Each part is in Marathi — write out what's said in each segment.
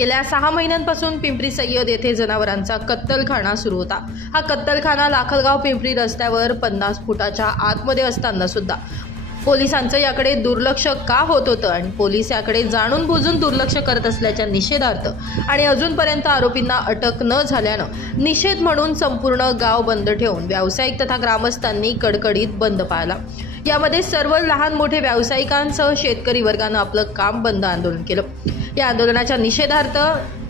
गेल्या 6 महिन्यांपासून पिंपरी सय्यद येथे जनावरांचा कत्तलखाना सुरू होता। हा कत्तलखाना लाखलगाव पिंपरी रस्त्यावर 50 फुटाच्या आतमध्ये असताना सुद्धा पोलिसांचं याकडे दुर्लक्ष का होत होतं आणि पोलीस याकडे जाणून बुजून दुर्लक्ष करत असल्याच्या निषेधार्थ आणि अजूनपर्यंत आरोपींना अटक न झाल्यानं निषेध म्हणून संपूर्ण गाव बंद ठेवून व्यावसायिक तथा ग्रामस्थांनी कडकडीत बंद पाळला। यामध्ये सर्व लहान मोठे व्यावसायिकांसह शेतकरी वर्गानं आपलं काम बंद आंदोलन केलं। या आंदोलनाच्या निषेधार्थ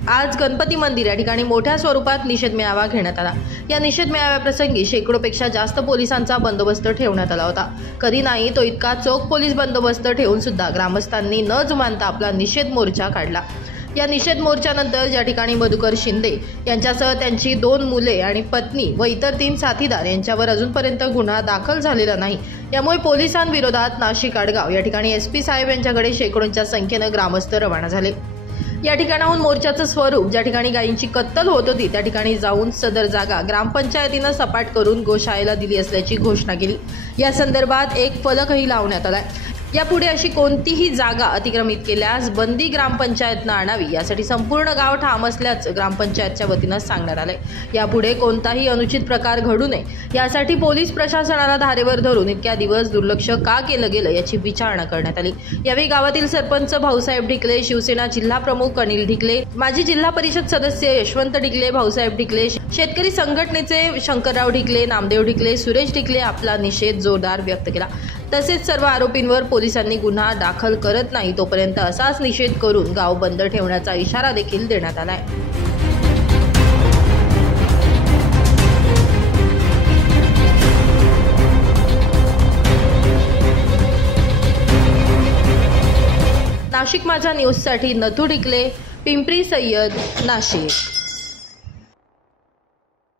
आज गणपती मंदिर या ठिकाणी मोठ्या स्वरूपात निषेध मेळावा घेण्यात आला। या निषेध मेळाव्याप्रसंगी शेकडोपेक्षा जास्त पोलिसांचा बंदोबस्त ठेवण्यात आला होता। कधी नाही तो इतका चोख पोलीस बंदोबस्त ठेवून सुद्धा ग्रामस्थांनी न जुमानता आपला निषेध मोर्चा काढला। या निषेध मोर्चानंतर ज्या ठिकाणी मधुकर शिंदे यांच्यासह त्यांची 2 मुले आणि पत्नी व इतर 3 साथीदार यांच्यावर अजूनपर्यंत गुन्हा दाखल झालेला नाही, यामुळे पोलिसांविरोधात नाशिक आडगाव या ठिकाणी SP साहेब यांच्याकडे शेकडोंच्या संख्येनं ग्रामस्थ रवाना झाले। या ठिकाणाहून मोर्चाचं स्वरूप ज्या ठिकाणी गायींची कत्तल होत होती त्या ठिकाणी जाऊन सदर जागा ग्रामपंचायतीनं सपाट करून गोशाळेला दिली असल्याची घोषणा केली। या संदर्भात एक फलकही लावण्यात आलाय। यापुढे अशी कोणतीही जागा अतिक्रमित केल्यास बंदी ग्रामपंचायतनं आणावी यासाठी संपूर्ण गाव ठाम असल्याचं ग्रामपंचायतच्या वतीनं सांगण्यात आलंय। यापुढे कोणताही अनुचित प्रकार घडू नये यासाठी पोलीस प्रशासनाला धारेवर धरून इतक्या दिवस दुर्लक्ष का केलं गेलं याची विचारणा करण्यात आली। यावेळी गावातील सरपंच भाऊसाहेब ढिकले, शिवसेना जिल्हा प्रमुख अनिल ढिकले, माजी जिल्हा परिषद सदस्य यशवंत ढिकले, भाऊसाहेब ढिकले, शेतकरी संघटनेचे शंकरराव ढिकले, नामदेव ढिकले, सुरेश ढिकले आपला निषेध जोरदार व्यक्त केला। तसेच सर्व आरोपींवर पोलिसांनी गुन्हा दाखल करत नाही तोपर्यंत असाच निषेध करून गाव बंद ठेवण्याचा इशारा देखील देण्यात आलाय। नाशिक माझा न्यूजसाठी नथू ढिकले, पिंपरी सय्यद, नाशिक।